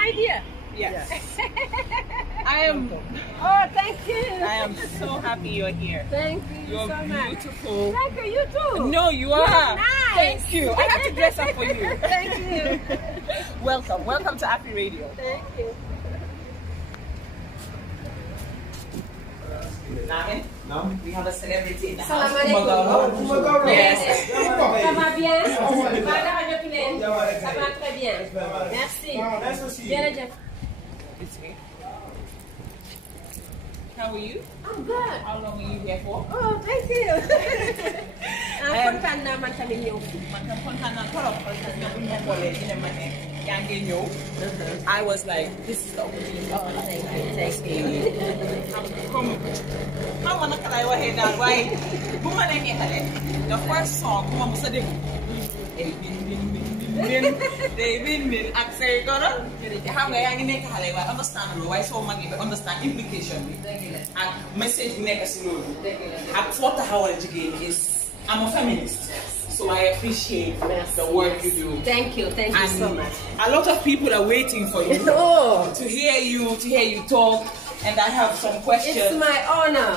My dear. Yes. I am. Oh, thank you. I am so happy you're here. Thank you You're so much. beautiful. Thank you. You too. No, you are. You're nice. Thank you. I have to dress up for you. Thank you. Welcome. Welcome to Happy Radio. Thank you. Nahin? No? We have a celebrity in the house. Salam alaikum. Yes. Ça va bien? Ça va très bien. Merci. Bien, It's me. How are you? I'm good. How long are you here for? Oh, thank you. I'm kontaan naa man tamit ñëw. Man tam kontaan naa trop parce que bu ñu ma xoolee ñu ne ma ne yaa ngi ñëw. I was like, this is the opportunity. Oh, thank you. Thank you. Comme xaw ma naka lay waxee daal waaye bu ma leen neexalee the first song bu ma mos a dégg. Day bin ak say goro. Xam nga yaa ngi nekk xale waaye understand loolu waaye soo magee ba understand implication bi. ak message bi nekk si loolu. ak foo taxawal jigéen is I'm a feminist. So I appreciate the work you do. Thank you. Thank you so much. A lot of people are waiting for you Oh, to hear you talk, and I have some questions. it's my honor.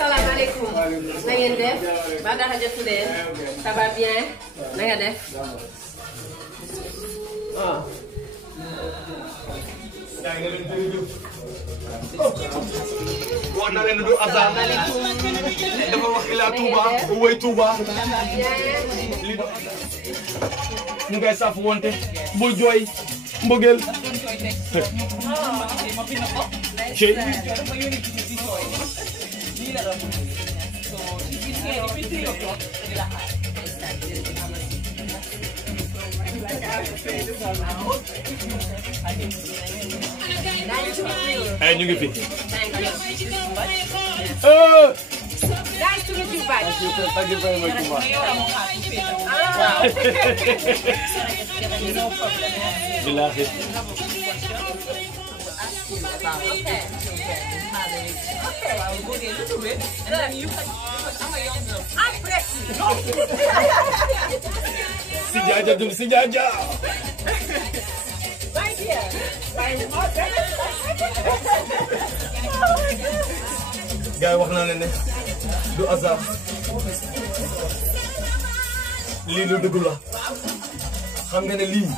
Salam alaikum. Na ngeen def? Ba dara jotu leen? Ça va bien? Na nga def? Oh. wax na leen du hasard dafa wax ila Touba woy Touba li ñu ngay saf wonte bul jooy mbëggeel cey ay ñu ngi fi Nice to meet you, buddy. thank you very much Touba No problem. billahi Okay. I will go there a little bit, and then you can, because I'm a young girl. I'm pregnant. si jaaja dul si jaaja Right here. gars yi wax naa leen ne du hasard lii lu dëgg la xam nga ne lii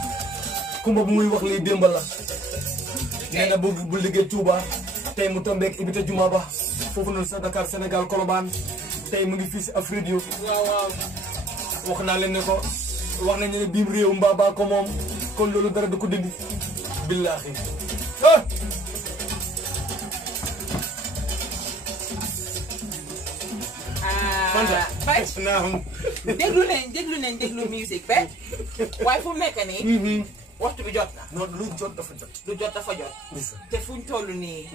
kumba bu muy wax lii démb la nee na bu liggéey Touba tey mu tombeek ibita juma ba foofu noonu sa Dakar Sénégal Colobane tey mu ngi fii si Afrique wax naa leen ne ko wax nañu ne biim réew mbaa baa ko moom kon loolu dara du ko dindi billaahi déglu musique ba waaye fu mu nekk nii waxtu bi jot na. non lu jot dafa jot. lu jot dafa jot. te fuñ toll nii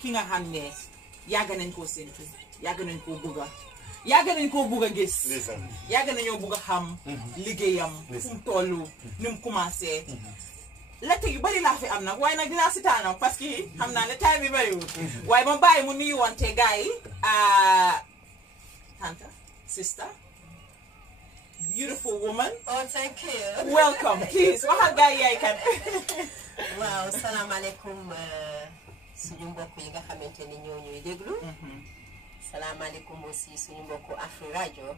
ki nga xam ne yàgg nañ koo séntu yàgg nañ koo bugg a gis. yàgg nañoo bugg a xam. liggéeyam fu mu toll ni mu commencé. laajte yu bari laa fi am nag waaye nag dinaa si taanam parce que xam naa ne time bi bariwul. waaye ma bàyyi mu nuyu wante gars yi. Tanta, sister, beautiful woman. Oh, thank you. Welcome, please. Waxal gars yi yaay kan. Waaw, salaamaaleykum suñu mbokk yi nga xamante ni ñoo ñuy déglu. Salaamaaleykum aussi suñu mbokku Afri Radio.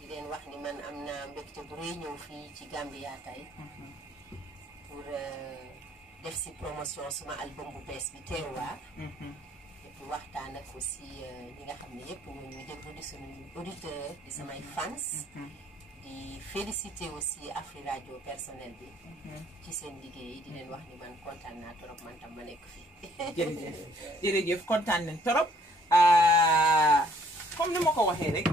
di leen wax ni man am na mbégte bu rëy ñëw fii ci Gambia tey. pour def si promotion suma album bu bees bi Terroir. waxtaan ak aussi ñi nga xam ne yëpp ñoo ñuy déglu di suñu auditeur di samay fans di féliciter aussi Afri Radio personnel bi ci seen liggéey di leen wax ni man kontaan naa trop man tam ma nekk fii jërëjëf kontaan nañ trop comme ni ma ko waxee rek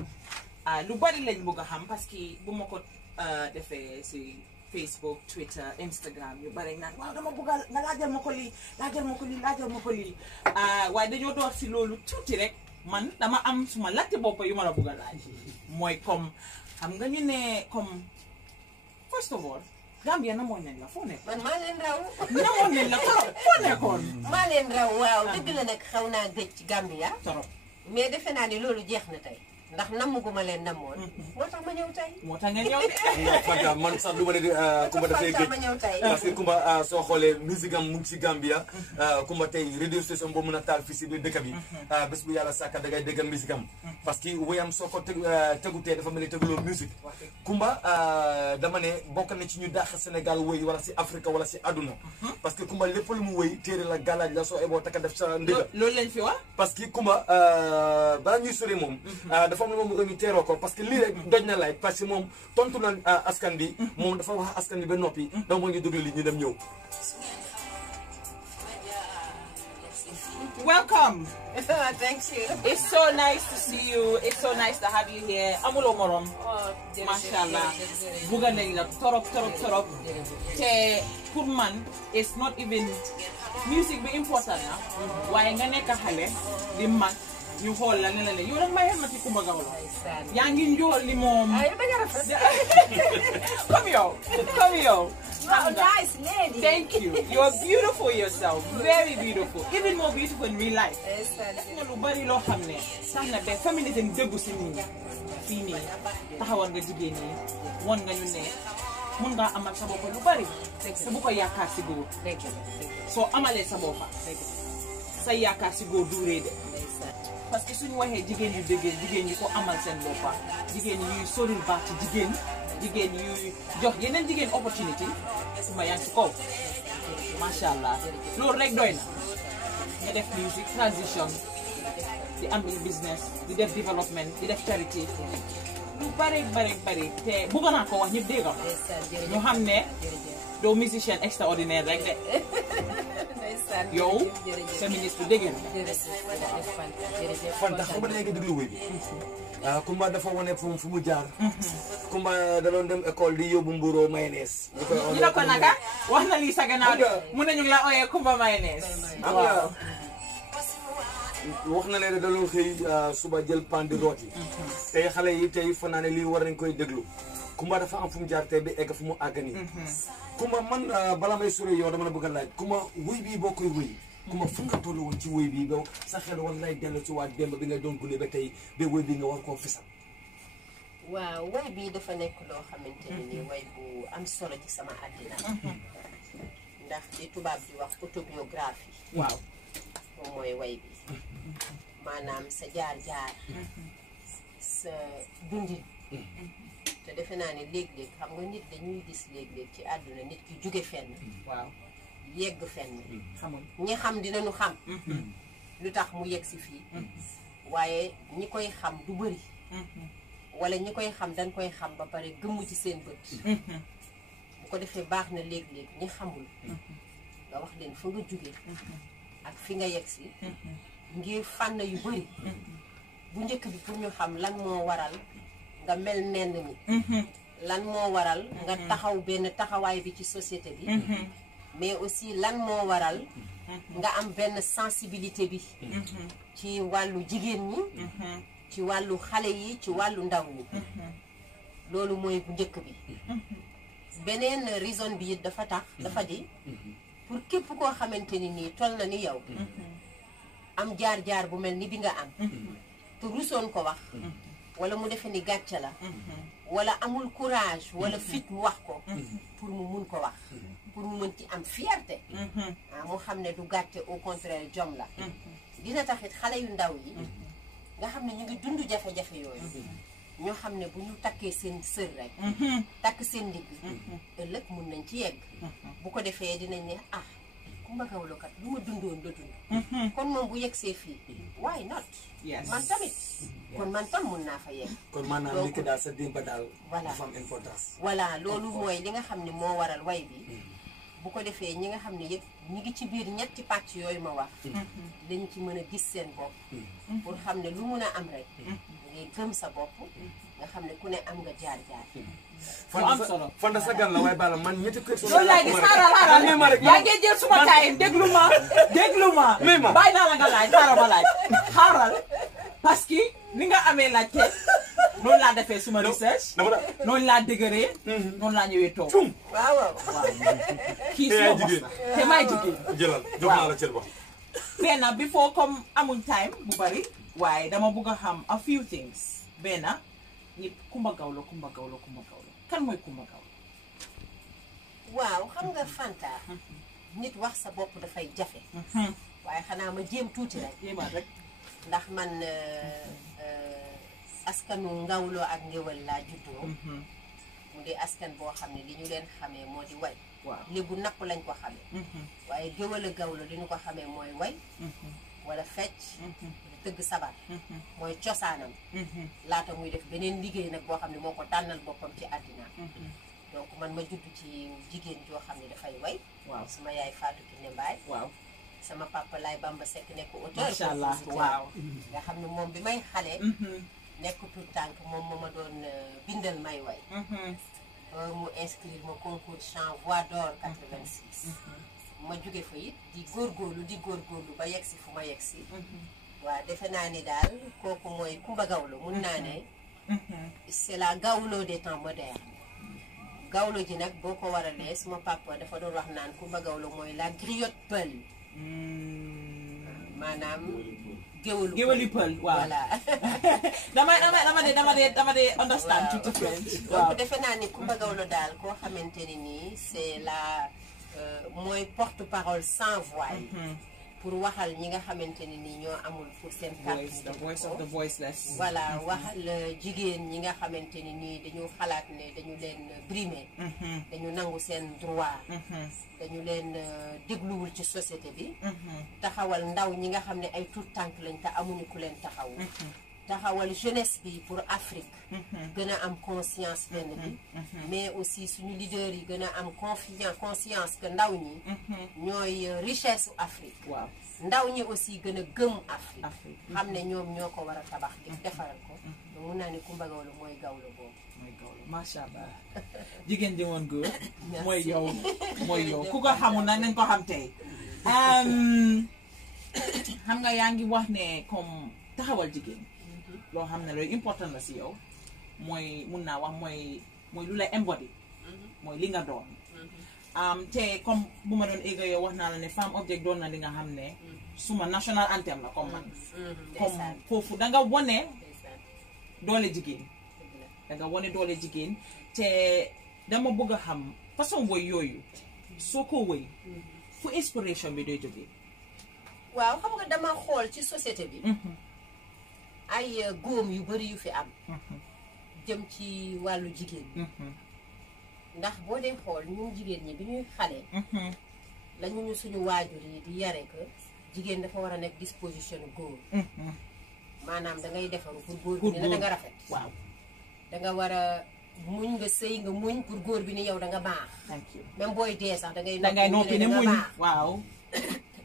lu bari lañ bëgg a xam parce que bu ma ko defee si Facebook, Twitter, Instagram, yu bari naan waaw dama bëgg nga laajal ma ko lii waaye dañoo door si loolu tuuti rek man dama am suma laajte bopp yu ma la bëgg a laaj mooy comme xam nga ñu ne comme first of all Gambia namoon nañ la foo nekk man maa leen raw namoon nañ la trop foo nekkoon maa leen raw waaw dëgg la nag xaw naa gëj ci Gambia trop mais defe naa ni loolu jeex na tey ndax namuguma leen namoon moo tax ma ñëw tey moo tax nga ñëw de Fanta man sax du ma ne Kumba dafay ma ñëw tey parce que Kumba soo xoolee musique am mu ngi si Gambia Kumba tey radio station boo mën a taal fii si biir dëkk bi bés bu yàlla sàkka da ngay dégg musique am parce que woyam soo ko tegutee dafa mel ni teguloo musique Kumba dama ne bokk na ci ñu dàq Sénégal woy wala si Afrique wala si àdduna parce que Kumba lépp lu mu woy téere la galaaj la soo eboo taka def sa ndiga loolu lañ fi wax parce que Kumba balaa ñuy sori moom dafa am na moom ñu teeroo ko parce que lii rek doj na lay parce que moom tontu na askan bi moom dafa wax askan bi ba noppi donc moo ngi déglu li ñu dem ñëw. Welcome. Thank you. It's so nice to see you. It's so nice to have you here. Amulo morom. Mashallah. Buga nañ la torop. Te pour man, it's not even music be important na. Waaye nga nekk xale di mag ñu xool la ne la yow da nga may xamati Kumba Gawlo. Yaa ngi njool li moom. Ay da nga rafet. Come here. Oh, nice lady. Thank you. You're beautiful yourself. Very beautiful. Even more beautiful in real life. Def nga lu bari loo xam ne sax na ba féminisme dëggu si nit ñi fii nii taxawal nga jigéen ñi won nga ñu ne mun ngaa amal sa bopp lu bari te bu ko yaakaar si góor soo amalee sa boppa sa yaakaar si góor du réede parce que suñu waxee jigéen yu dëggee jigéen ñi ko amal seen boppa jigéen yuy solil baax ci jigéen yuy jox yeneen jigéen opportunity Kumba yaa ngi si kaw macha allah loolu rek doy na nga def music transition di am business di def development di def charity lu bari te bëgg naa ko wax ñëpp dégg ñu xam ne doo musicien extraordinaire rek de yow féministe bu dégg Fanta xam nga da ngay déglu wéy bi Kumba dafa wane fu mu jaar Kumba da doon dem école di yóbbu mbuuroo mayonnaise ñu ne ko naka wax na lii sa gannaaw de mu ne ñu ngi la ooyee Kumba mayonnaise waaw wax na leen da doon xëy suba jël pan di rooti tey xale yi tey fa naa ne lii war nañ koy déglu Kumba dafa am fu mu jaar tey ba egg fu mu àgg nii Kumba man bala may sori yow dama la bëgg a laaj Kumba wéy bii boo koy wéy Kumba fu nga toll woon ci wéy bii ba sa xel war lay dellu ci waa démb bi nga doon gune ba tey ba wéy bii nga war koo fisal waaw way bii dafa nekk loo xamante ne nii way bu am solo ci sama àddina ndax li tubaab di wax autobiographie waaw moom mooy way bi maanaam sa jaar-jaar sa dundin te defe naa ne léeg-léeg xam nga nit dañuy gis léeg-léeg ci àdduna nit ki jóge fenn waaw yegg fenn xamul ñi xam dinañu xam lu tax mu yegg si fii waaye ñi koy xam du bëri wala ñi koy xam dañ koy xam ba pare gëmm ci seen bët bu ko defee baax na léeg-léeg ñi xamul nga wax leen fa nga jóge ak fi nga yegg si ngir fànn yu bëri bu njëkk bi pour ñu xam lan moo waral nga mel nenn ni lan moo waral nga taxaw benn taxawaay bi ci société bi mais aussi lan moo waral nga am benn sensibilité bi ci wàllu jigéen ñi ci wàllu xale yi ci wàllu ndaw ñi loolu mooy bu njëkk bi beneen raison bi it dafa tax dafa di pour képp koo xamante ni nii toll na ni yow am jaar-jaar bu mel ni bi nga am te rusoon ko wax wala mu defe ni gàcce la wala amul courage wala fit mu wax ko pour mu mun ko wax pour mu mën ci am fierté mu xam ne du gàcce au contraire jom la dina taxit xale yu ndaw yi nga xam ne ñu ngi dund jafe-jafe yooyu ñoo xam ne bu ñu takkee seen sër rek takk seen ndigg ëllëg mun nañ ci yegg bu ko defee dinañ ne Kumba Gawlo kat lu ma dundoon la dund kon moom bu yegsee fii why not man tamit kon man tam mun naa fa yegg kon maanaam li ko daal sa démb daal voilà dafa am importance voilà loolu mooy li nga xam ne moo waral way bi bu ko defee ñi nga xam ne yëpp ñi ngi ci biir ñetti pàcc yooyu ma wax dañ ci mën a gis seen bopp pour xam ne lu mun a am rek ngay gëm sa bopp nga xam ne ku ne am nga jaar-jaar Fanta sa gan la waaye bala man ñetti question loolu laay gis xaaral yaa ngi jël suma taay déglu ma bàyyi naa la nga laaj xaaral parce que ni nga amee laajte noonu laa defee suma research noonu laa dëgëree noonu laa ñëwee toog waaw kii suma bos la te maay jigéen jëlal jox naa la cër ba fenn before comme amuñ time bu bari waaye dama bëgg a xam a few things benn ñëpp Kumba Gawlo kan mooy Kumba Gawlo. waaw xam nga Fanta. nit wax sa bopp dafay jafe. waaye xanaa ma jéem tuuti rek. rek. ndax man askanu Ngawlo ak Ngéwël laa juddoo. mu di askan boo xam ne li ñu leen xamee moo di way. waaw lébu napp lañ ko xamee. waaye Géwël ak Gawlo li ñu ko xamee mooy way. wala fecc. tëgg sabar. mooy cosaanam. laata muy def beneen liggéey nag boo xam ne moo ko tànnal boppam ci àddina. donc man ma judd ci jigéen joo xam ne dafay way. waaw sama yaay Fatou Kiné Mbaye. waaw sama papa Laye Bamba Seck nekk auteur. macha allah waaw. nga xam ne moom bi may xale. nekk tout tànk moom moo ma doon bindal may way. mu inscrire ma concours chant voix d'or 86. ma jóge fa it di góorgóorlu ba yegg si fu ma yegg si. waaw defe naa ni daal kooku mooy Kumba Gawlo mun naa ne. c'est la Gawlo des temps modernes. Gawlo ji nag boo ko waralee suma papa dafa doon wax naan Kumba Gawlo mooy la griotte pël. maanaam. géwélu pël waaw voilà. dama de understand tout French. waaw donc defe naa ni Kumba Gawlo daal koo xamante ni nii c'est la mooy porte-parole sans voix. pour waxal ñi nga xamante ni nii ñoo amul pour seen kàddu. the voice of the voiceless. voilà waxal jigéen ñi nga xamante ni nii dañu xalaat ne dañu leen brimer. dañu nangu seen droit. dañu leen dégluwul ci société bi. taxawal ndaw ñi nga xam ne ay tout tànk lañ te amuñu ku leen taxawu. taxawal jeunesse bi pour Afrique. gën a am conscience benn bi. mais aussi suñu leader yi gën a am conscience que ndaw ñi. ñooy richesse u Afrique. waaw ndaw ñi aussi gën a gëm Afrique. xam ne ñoom ñoo ko war a tabax defaral ko. mun naa ne Kumba Gawlo mooy Gawlo boobu. mooy Gawlo macha allah jigéen ji woon góor. mooy yow ku ko xamul nag nañ ko xam tey. xam nga yaa ngi wax ne comme taxawal jigéen. loo xam ne loolu important la si yow mooy mun naa wax mooy lu la embody mooy li nga doon te comme bu ma doon éega yow wax naa la ne femme object doon na li nga xam ne suma national anthem la comme man comme foofu danga wone doole jigéen te dama bëgg a xam façon woy yooyu soo ko woy fu inspiration bi doy jógee. waaw xam nga dama xool ci société bi ay góom yu bari yu fi am jëm ci wàllu jigéen ndax boo dee xool ñun jigéen ñi bi ñuy xale lañu ñu suñu waajur yi di yare que jigéen dafa war a nekk disposition góor maanaam dangay defaru pour góor bi ni la danga rafet waaw danga war a muñ nga sëy nga muñ pour góor bi ni yow danga baax même booy dee sax dangay noppi ne muñ waaw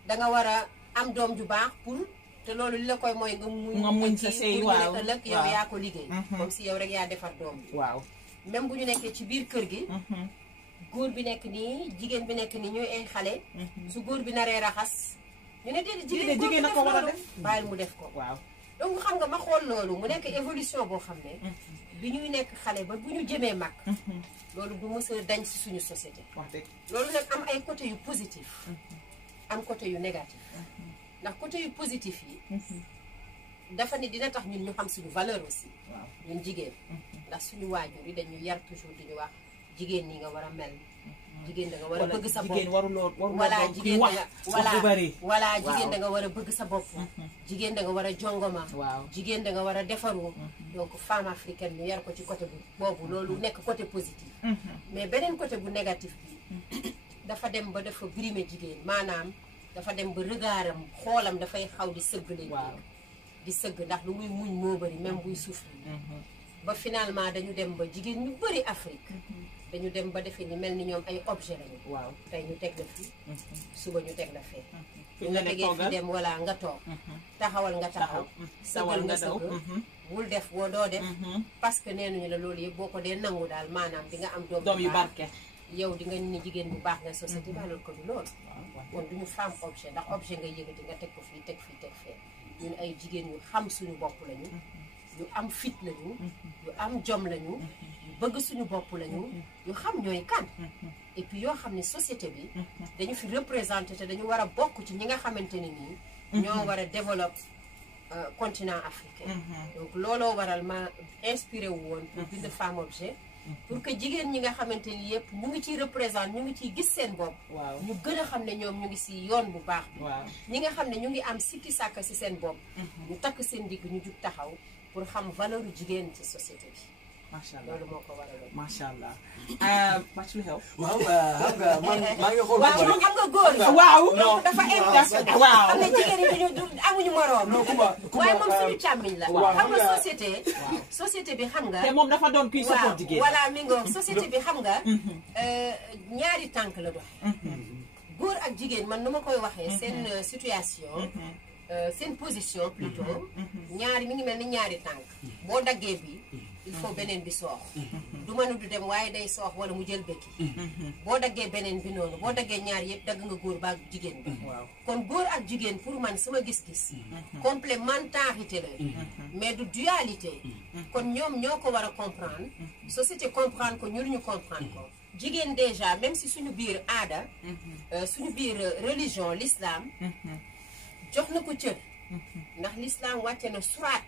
danga war a am doom ju baax pour te loolu li la koy mooy nga muñ sa sëy waaw pour ñu nekk ëllëg yow yaa ko liggéey comme si yow rek yaa defar doom bi waaw même bu ñu nekkee ci biir kër gi góor bi nekk nii jigéen bi nekk nii ñooy ay xale su góor bi naree raxas ñu ne déedéet jigéen a ko war a def bàyyil mu def ko waaw donc xam nga ma xool loolu mu nekk évolution boo xam ne bi ñuy nekk xale ba bu ñu jëmee mag loolu du mës a dañ si suñu société loolu nag am ay côté yu positif am côté yu négatif ndax côté yu positif yi dafa ni dina tax ñun ñu xam suñu valeur aussi ñun jigéen ndax suñu waajur yi dañu yar toujours di ñu wax jigéen ñi nga war a mel jigéen da nga war a bëgg sa bopp jigéen waruloo voilà jigéen da nga voilà jigéen waaw. da nga war a bëgg sa bopp jigéen da nga war a jongoma waaw jigéen da nga war a defaru donc femme africaine ñu yar ko ci côté bu boobu loolu nekk côté positif mais beneen côté bu négatif bi dafa dem ba dafa brimer jigéen maanaam dafa dem ba regardam xoolam dafay xaw di sëgg léegi di sëgg ndax lu muy muñ moo bëri même buy souffrir ba finalement dañu dem ba jigéen ñu bëri Afrique dañu dem ba defee ni mel ni ñoom ay objet lañu waaw tey ñu teg la fii suba ñu teg la fee fi nga tegee fi dem wala nga toog taxawal nga taxaw sëgal nga sëgg wul def woo doo def parce que nee nañu la loolu yëpp boo ko dee nangu daal maanaam di nga am doom yu barke yow di nga ni jigéen bu baax nga société ba loolu ko du loolu kon duñu femme objet ndax objet nga yëgati nga teg ko fii teg fee ñun ay jigéen ñu xam suñu bopp lañu yu am fit lañu yu am jom lañu yu bëgg suñu bopp lañu yu xam ñooy kan et puis yoo xam ne société bi dañu fi représenté te dañu war a bokk ci ñi nga xamante ne nii ñoo war a développer continent africain. donc looloo waral ma inspiré wu woon pour bind femme objet. pour que jigéen ñi nga xamante ni yëpp ñu ngi ciy représente ñu ngi ciy gis seen bopp. ñu gën a xam ne ñoom ñu ngi si yoon bu baax bi. ñi nga xam ne ñu ngi am sikki sàkk si seen bopp. ñu takk seen digg ñu jug taxaw pour xam valeur jigéen ci société bi. macha allah loolu moo ko waraloon. macha allah. Bac lu xew. waaw xam nga man maa ngi xool. waaw xam nga góor. waaw donc dafa important. waaw xam nga jigéen ñi dañu amuñu moroom. non Kumba waaye moom suñu càmmiñ la. waaw xam nga société bi xam nga. te moom dafa doon kuy support jigéen. voilà mi ngoog société bi xam nga. ñaari tànk la dox. góor ak jigéen man nu ma koy waxee seen situation. seen position plutôt. ñaari mi ngi mel ni ñaari tànk. boo daggee bi il faut beneen bi soox. du mën a du dem waaye day soox wala mu jël békki. boo daggee beneen bi noonu boo daggee ñaar yëpp dagg nga góor ba ak jigéen bi. kon góor ak jigéen pour man sama gis-gis. complémentarité la. mais du dualité. kon ñoom ñoo ko war a comprendre. société comprendre ko ñun ñu comprendre ko. jigéen déjà même si suñu biir aada. suñu biir religion l'islam. jox na ko cër. ndax l'islam wàcce na suraat.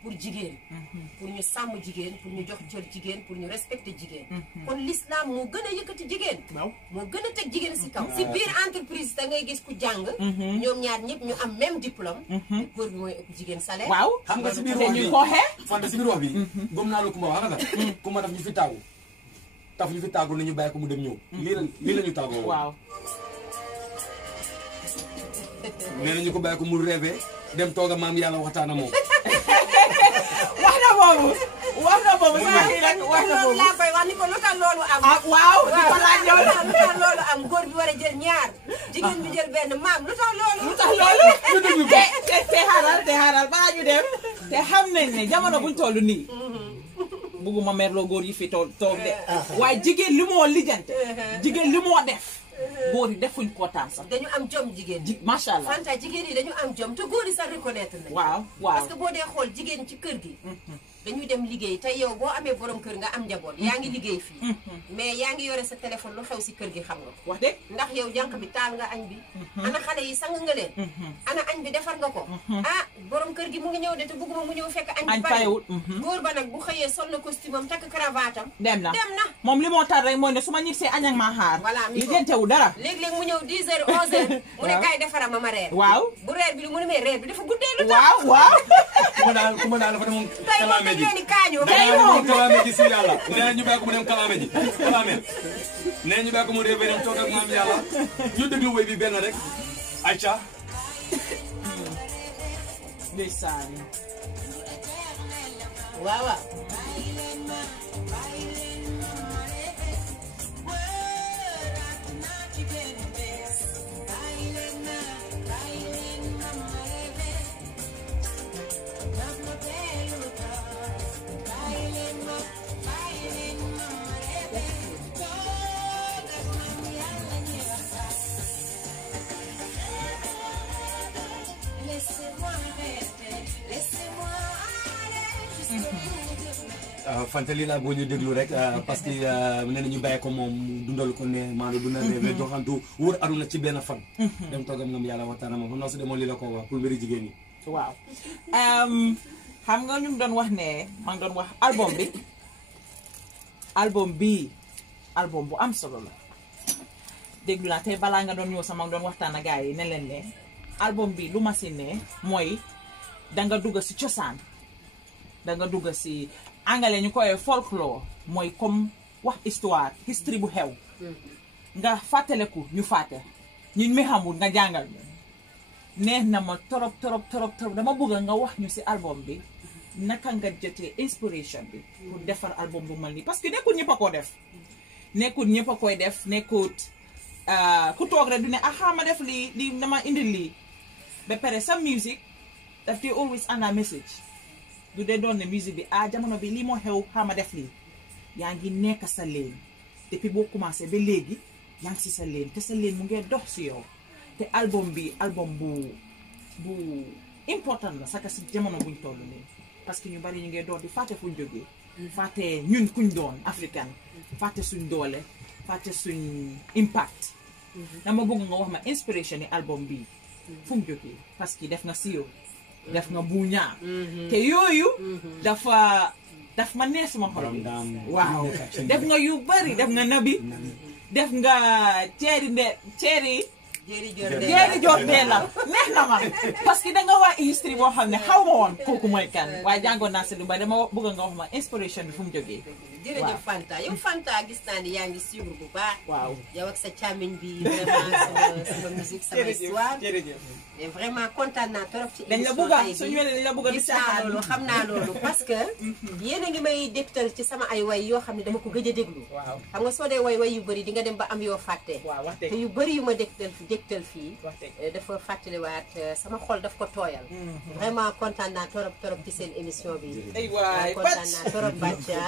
pour jigéen. pour ñu sàmm jigéen pour ñu jox cër jigéen pour ñu respecter jigéen. kon l'islam moo gën a yëkkati jigéen. moo gën a teg jigéen si kaw. si biir entreprise da ngay gis ku jàng. ñoom ñaar ñëpp ñu am même diplôme. góor bi mooy ëpp jigéen salaire. waaw xam nga si biir wax bi Fanta si biir wax bi. gëm naa la Kumba wax nga la. Kumba daf ñu fi tàggu. taf ñu fi tàggu nañu bàyyi ko mu dem ñëw. lii la ñu tàggoo. waaw. nee nañu ko bàyyi ko mu rêvé dem toog a maam yàlla waxtaan ak moom. wax na boobu. wax na boobu saa yi rek wax na boobu. laa koy wax ni ko lu tax loolu am. waaw di ko laaj loolu. lu tax loolu am góor bi war a jël ñaar. jigéen bi jël benn maam lu tax loolu. lu tax loolu. te xaaral balaa ñu dem. te xam nañ ne jamono buñ toll nii. bugguma merloo góor yi fi toog de. waaye jigéen li moo lijjante. jigéen li moo def. góor yi defuñ ko tam sax. dañu am jom jigéen ñi. macha allah Fanta jigéen yi dañu am jom te góor yi sax reconnaître nañu. waaw parce que boo dee xool jigéen ci kër gi. dañuy dem liggéey te yow boo amee borom kër nga am njaboot. yaa ngi liggéey fii. mais yaa ngi yore sa téléphone lu xew si kër gi xam nga ko. wax dëgg ndax yow jànq bi taal nga añ bi. ana xale yi sang nga leen. ana añ bi defar nga ko. ah borom kër gi mu ngi ñëw de te bëgguma mu ñëw fekk añ bi parewul. góor ba nag bu xëyee sol na costume am takk cravate am. dem na moom li moo tar rek mooy ne su ma ñib see añ ak maa xaar. voilà mi li jentewu dara. léeg-léeg mu ñëw 10 heures 11 heures. mu ne kaay defaral ma reer. waaw bu reer bi lu mu ne mais reer bi dafa guddee lu tax. waaw. Kumba daal dafa demoon tey moom dañ leen di kaañoo. tey moom kalaame ji si yàlla. nee ñu bàyyi ko mu dem kalaame ji. kalaame nee ñu bàyyi ko mu réew dem toog ak maam yàlla. ñu déglu woy bi benn rek. Aïcha. ndeysaan. waaw waaw. Fanta lii laa boo ñu déglu rek parce que nee na ñu bàyyi ko moom mu dundal ko ne maanaam duna rêvé doxantu wër aduna ci benn fan. dem toogam ngam yàlla waxtaan ak moom xam naa su demoon lii la ko wax pour mbiri jigéen ñi. waaw xam nga ñu doon wax ne maa ngi doon wax album bu am solo la déglu naa tey balaa nga doon ñëw sama ngi doon waxtaan ak gars yi ne leen ne album bi lu ma si ne mooy danga dugg si cosaan danga dugg si angale ñu koy folklore mooy comme wax histoire history bu xew nga fàttaleku ñu fàtte ñun mi xamul nga jàngal ñu neex na ma torop dama bëgg nga wax ñu si album bi naka nga jotee inspiration bi pour defar album bu mel nii parce que nekkul ñëpp a ko def nekkul ñëpp a koy def nekkul ku toog rek du ne ma def lii dama indi lii ba pare sa musique daf di always ànd message du dee doon ne musique bi jamono bi lii moo xew ma def lii yaa ngi nekk sa leen depuis boo commencé ba léegi yaa ngi si sa leen te sa leen mu ngi dox si yow te album bi album bu important la saka si jamono buñ toll nii parce que ñu bari ñu ngi doon di fàtte fuñ jógee fàtte ñun kuñ doon africain fàtte suñ doole fàtte suñ impact dama bëgg nga wax ma inspiration yi album bi fu mu jógee parce que def nga siiw def nga buuñaa te yooyu daf ma neex sama xol bi waaw def nga yu bari def nga nabi def nga ceeri jéeri joor dee la neex na ma parce que danga wax history boo xam ne xaw ma woon kooku mooy kan waaye jàngoon naa si lu bari dama bëgg nga wax ma inspiration bi fu mu jógee jërëjëf Fanta yow Fanta gis naa ni yaa ngi suivre bu baax waaw yow ak sa càmmiñ bi vraiment sama musique sama histoire mais vraiment kontaan naa trop ci dañ la bëgg suñu wele dañ la bëgg di naa loolu xam naa loolu parce que yéen a ngi may dégtal ci sama ay way yoo xam ne dama ko gëj a déglu xam nga soo dee way yu bëri di nga dem ba am yoo fàtte te yu bëri yu ma dégtal fii dafa fàttaliwaat sama xol daf ko tooyal vraiment kontaan naa trop ci seen émission bi kontaan naa trop Bathia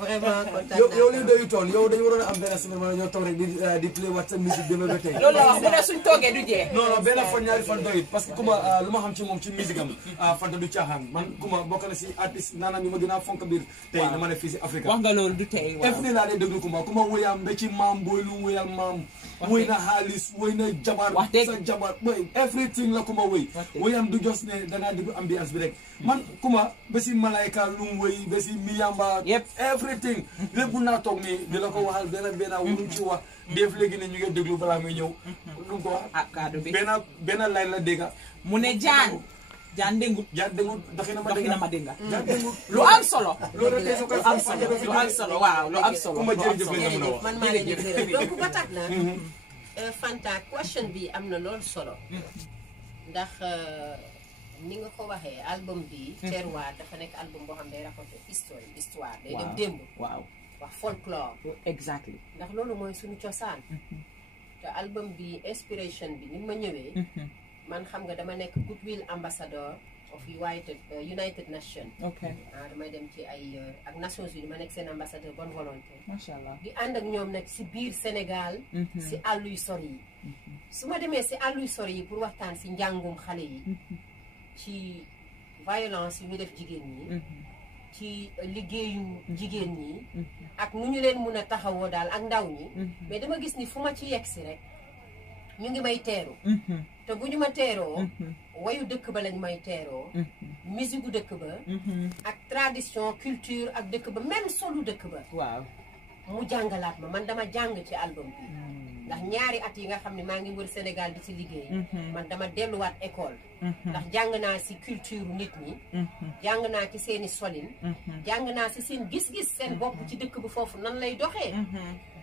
vraiment kontaan naa yow li doyutoon yow dañu waroon a am benn semaine ma ñoo toog rek di play wat sa musique bi ba tey loolu la wax bu ne suñ toogee du jeex non benn fan ñaari fan doyut parce que kuma lu ma xam ci moom ci musique am Fanta du caaxaan man kuma bokk na si artiste naanam yi ma gën a fonk biir tey dama ne fii si Afrique wax nga loolu du tey every laa dee déglu kuma wóyam ba ci maam booy lu wóyal maam wóy na xaalis wóy na jabar sa jabar boy everything la kuma wóyam du jos ne dangaa déglu ambiance bi rek man kuma ba si malayka lu mu wóy ba si miyamba everything lépp mun naa toog nii di la ko waxal benn wurum ci wax def léegi ne ñu ngi déglu balaa muy ñëw lu mu ko wax kaddu bi benn line la dégga mu ne jaan dengut doxina ma dégga jaan dengut lu am solo loolu tey su ko am solo waaw lu am solo kuma jërëjëf man maa leen di gërëm donc ba tax na Fanta question bi am na loolu solo ndax ni nga ko waxee album bi terroir dafa nekk album boo xam ne day raconter histoire day dem démb waaw wax folklore exactly ndax loolu mooy suñu cosaan te album bi inspiration bi ni ma ñëwee man xam nga dama nekk goodwill ambassador of United Nations damay dem ci ay ak Nations Unies ma nekk seen ambassadeur bonne volonté macha allah di ànd ak ñoom nag si biir Sénégal si àll yu sori yi su ma demee si àll yu sori yi pour waxtaan si njàngum xale yi ci violence yu ñu def jigéen ñi ci liggéeyu jigéen ñi ak nu ñu leen mun a taxawoo daal ak ndaw ñi mais dama gis ni fu ma ci yegsi rek ñu ngi may teeru te bu ñu ma teeroo wayu dëkk ba lañ may teeroo musique gu dëkk ba ak tradition culture ak dëkk ba même solu dëkk ba waaw mu jàngalaat ma man dama jàng ci album bi ndax ñaari at yi nga xam ne maa ngi wër Sénégal di ci liggéey man dama delluwaat école ndax jàng naa si culture nit ñi jàng naa ci seeni solin jàng naa si seen gis-gis seen bopp ci dëkk bi foofu nan lay doxee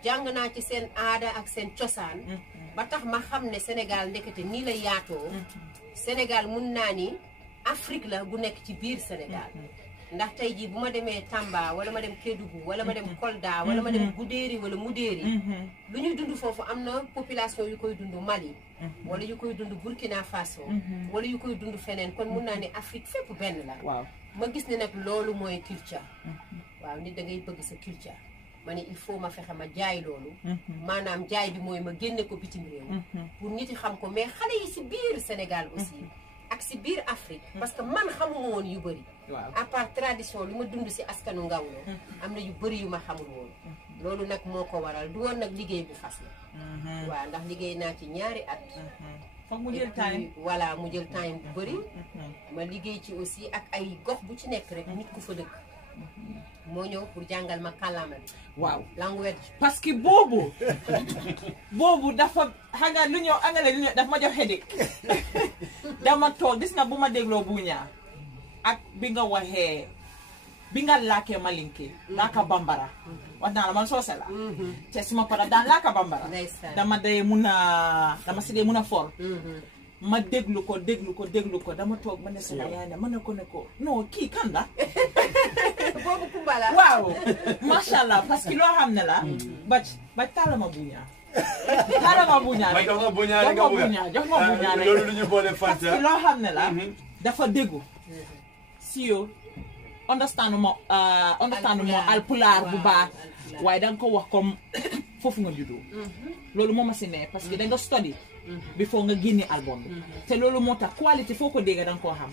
jàng naa ci seen aada ak seen cosaan ba tax ma xam ne Sénégal ndekete nii la yaatoo Sénégal mun naa ni Afrique la bu nekk ci biir Sénégal ndax tey jii bu ma demee Tamba wala ma dem Kédougou wala ma dem Kolda wala ma dem Goudéry wala Moudéry lu ñuy dund foofu am na population yu koy dund Mali wala yu koy dund Burkina Faso wala yu koy dund feneen kon mun naa ne Afrique fépp benn la ma gis ne nag loolu mooy culture waaw nit da ngay bëgg sa culture ma ne il faut ma fexe ma jaay loolu maanaam jaay bi mooy ma génne ko bitim réew pour nit yi xam ko mais xale yi si biir Sénégal aussi ak si biir Afrique parce que man xamuma woon yu bëri à part tradition lu ma dund si askanu Ngawlo am na yu bëri yu ma xamul woon loolu nag moo ko waral du woon nag liggéey bu fas la waaw ndax liggéey naa ci ñaari at foog mu jël time voilà mu jël time bu bëri ma liggéey ci aussi ak ay gox bu ci nekk rek nit ku fa dëkk moo ñëw pour jàngal ma kàllaama bi waaw language parce que boobu dafa xam nga lu ñëw angale lu ñëw dafa ma jox headache dama toog gis nga bu ma dégloo buuñaa ak bi nga waxee bi nga laakee malinke laaka bambara wax naa la man soose la te suma para daan laaka bambara dama si dee mun a for ma déglu ko dama toog ma ne sama yaay ne ma ne ko non kii kan la boobu Kumba la waaw macha allah parce que loo xam ne la ba taalama buuñaa jox ma buuñaa rek loolu lu ñu boole Fanta parce que loo xam ne la dafa déggu si yow understand mo alpulaar bu baax waaye danga ko wax comme foofu nga juddoo loolu moo ma si ne parce que danga study before nga génne album bi te loolu moo tax qualité foo ko dégg danga koo xam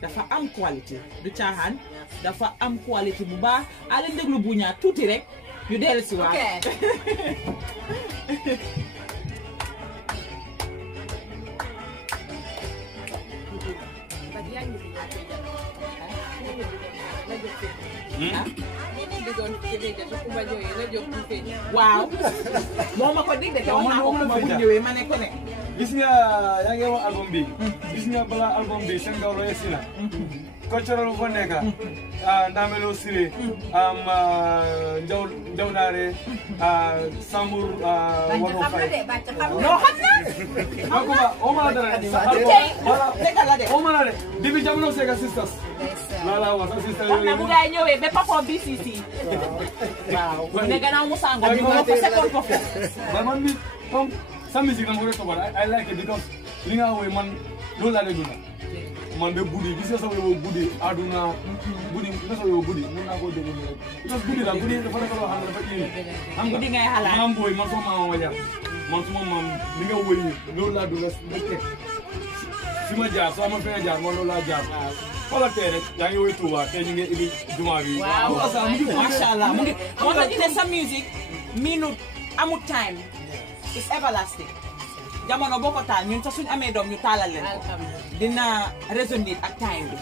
dafa am qualité du caaxaan dafa am qualité bu baax a leen déglu buuñaa tuuti rek ñu dellu si waat waaw moo ma ko dig de te wax naa ko ma bu ñëwee ma ne ko ne gis nga yaa ngi wax album bi gis nga balaa album bi seen gawlo yegsi na cultural bu fa nekk Ndamelo Siré Njaw Daare Sambour Wado Faye noo xam na o ma la dara o ma la de dibi jamono Sega Sisters la wa sa sister wax na bu gaay ñëwee ba papa BCC waaw ne gannaaw mu sango ñu ko fa sekoon ko fi man mi comme sa musique dama ko def toppal I like it because li nga woy man loolu laa lay dunda man de guddi gis nga sa woy guddi aduna guddi nga sa woy guddi mun naa koo déglu rek because guddi la guddi dafa nekk loo xam ne dafa indi xam nga guddi ngay xalaat maam booy man sama maam ma jar man suma maam li nga woy loolu laa dunda ba teg fi ma jaar soo ma fi nga jaar man loolu laa jaar xoolal tey rek yaa ngi woy Touba tey ñu ngi indi jumaa bi waaw macha allah mu ngi moo tax ñu ne sa musique minute amul time is everlasting jamono boo ko taal ñun sax suñu amee doom ñu taalal leen ko dina résonner ak time bi.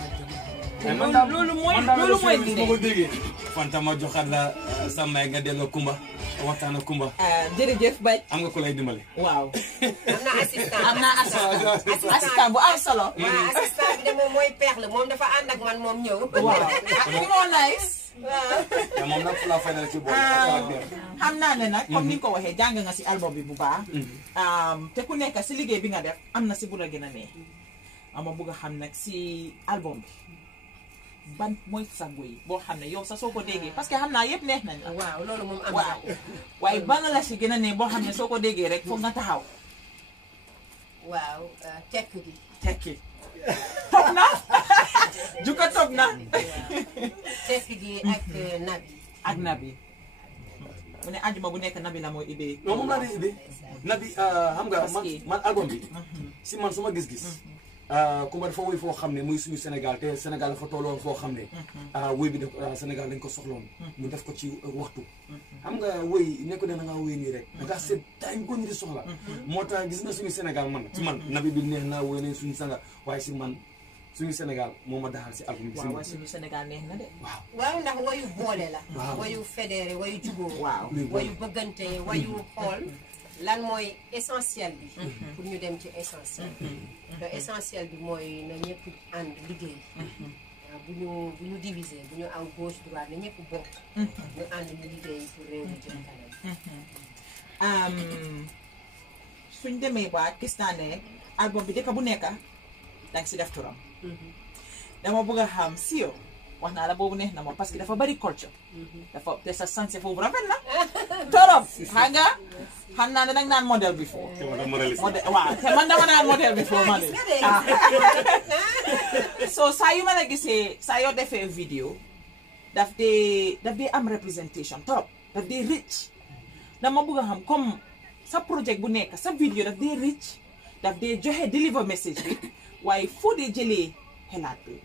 loolu mooy dina ko déggee Fanta ma joxaat la sa may nga delloo Kumba waxtaan ak Kumba. jërëjëf Bac. am nga ku lay dimbale. waaw. am na assistant bu am solo. waaw assistant bi de moom mooy peex la moom dafa ànd ak man moom ñëw. waaw moo nice. waaw moom nag la fay na ci boole. xam naa ne nag comme ni nga ko waxee jàng nga si album bi bu baax. te ku nekk si liggéey bi nga def am na si bu la gën a neex. ama bëgg a xam nag si album bi ban mooy sa goy boo xam ne yow sa soo ko déggee parce que xam naa yëpp neex nañ la. waaw loolu moom am waaw waaye ban la si gën a neex boo xam ne soo ko déggee rek foog nga taxaw. waaw tekk gi. tekki toog na jukka toog na. tekk gi ak nabi. ak nabi. mu ne àjjuma bu nekk nabi la mooy idée. non moom laa dee idée nabi xam nga man album bi si man suma gis-gis. Kumba dafa woy foo xam ne muy suñu Sénégal te Sénégal dafa tolloon foo xam ne woy bi Sénégal dañ ko soxloon mu def ko ci waxtu xam nga woy nekko ne da ngaa woy nii rek da ngaa seet time ko ñu di soxla moo tax gis nga suñu Sénégal man ci man nabi bi neex naa woy nañ suñu sanga waaye si man suñu Sénégal moo ma daxal si album bi waaw waaye suñu Sénégal neex na de waaw ndax wayu boole la wayu fédéré wayu jubóo wayu bëggante wayu xool lan mooy essentiel bi pour ñu dem ci essentiel te essentiel bi mooy na ñëpp ànd liggéey bu ñu diviser bu ñu aw gauche droite na ñëpp bokk ñu ànd ñu liggéey pour réew mi jëm kanam suñ demee baat gis naa ne album bi dëkk bu nekk danga si def turam dama bëgg a xam siyo wax naa la boobu neex na ma parce que dafa bari culture dafa te sa sanse foofu rafet na torop xam nga xam naa ne danga naan modèle bi foofu waaw te man dama naan modèle bi foofu ma ne so saa yu ma la gisee saa yoo defee vidéo daf dee am représentation torop daf dee rich dama bëgg a xam comme sa projet bu nekk sa vidéo daf dee rich daf dee joxe deliver message bi waaye foo dee jëlee xelaat bi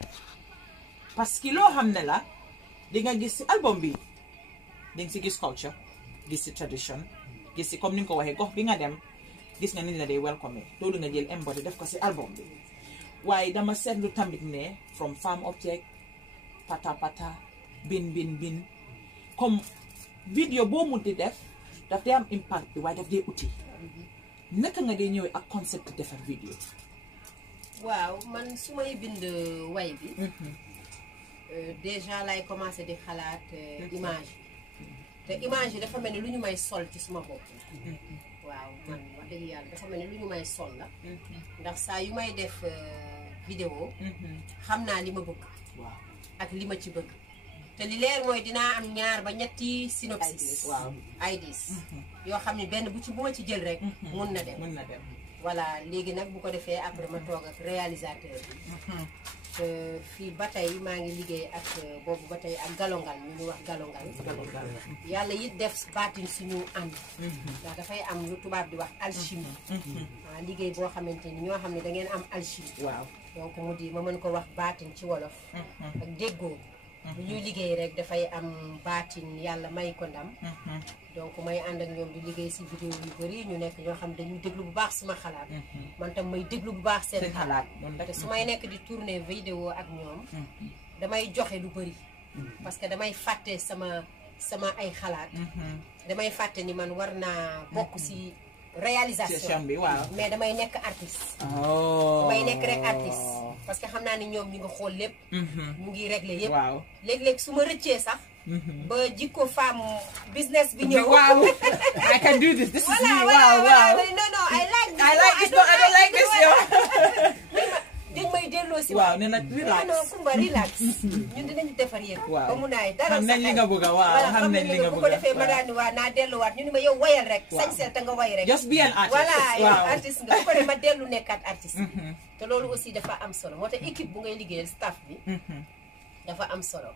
parce que loo xam ne la di nga gis si album bi di nga si gis culture gis si tradition gis si comme ni nga ko waxee gox bi nga dem gis nga ni la dee welcome loolu nga jël embody def ko si album bi waaye dama seetlu tamit ne from farm object pata pata bin comme vidéo boo mun di def daf dee am impact bi waaye daf dee uti naka nga dee ñëwee ak concept defar vidéo. waaw man su may bind way bi déjà lay commencé di xalaat image te image yi dafa mel ni lu ñu may sol ci suma bopp waaw man wax dëgg yàlla dafa mel ni lu ñu may sol la ndax saa yu may def vidéo xam naa li ma bëgg ak li ma ci bëgg te li leer mooy dinaa am 2 ba 3 synopsis ideas yoo xam ne benn bu ma ci jël rek mun na dem voilà léegi nag bu ko defee après ma toog ak réalisateur bi fii ba tey maa ngi liggéey ak boobu ba tey ak galongal ñu wax galongal yàlla it def baatin suñu ànd ndax dafay am lu tubaab di wax alchimie waaw liggéey boo xamante ni ñoo xam ne da ngeen am alchimie waaw donc mu di ma mën ko wax baatin ci wolof ak déggoo bu ñuy liggéey rek dafay am baatin yàlla may ko ndam donc may ànd ak ñoom di liggéey si vidéo yu bëri ñu nekk ñoo xam dañuy déglu bu baax suma xalaat man tam may déglu bu baax seen xalaat te su may nekk di tourner vidéo ak ñoom damay joxe lu bëri parce que damay fàtte sama ay xalaat damay fàtte ni man war naa bokk si réalisation bi waaw mais damay nekk artiste damay nekk rek artiste parce que xam naa ni ñoom ñu ngi xool lépp ñu ngi régler yëpp waaw léeg-léeg su ma rëccee sax ba jikko femme business bi ñëw waaw I can do this is me waaw no I like this I don't like this yow dañ may delloo si waaw nee na relax non Kumba relax ñun dinañu defar yëpp ba mu naay dara xam nañ li nga bëgg a waaw xam nañ li nga bëgg a bu ko defee ma daan waa naa delluwaat ñu ni ma yow wayal rek sañseel te nga way rek just be an artist voilà yow artiste nga bu ko defee ma dellu nekkaat artiste te loolu aussi dafa am solo moo tax équipe bu ngay liggéeyal staff bi dafa am solo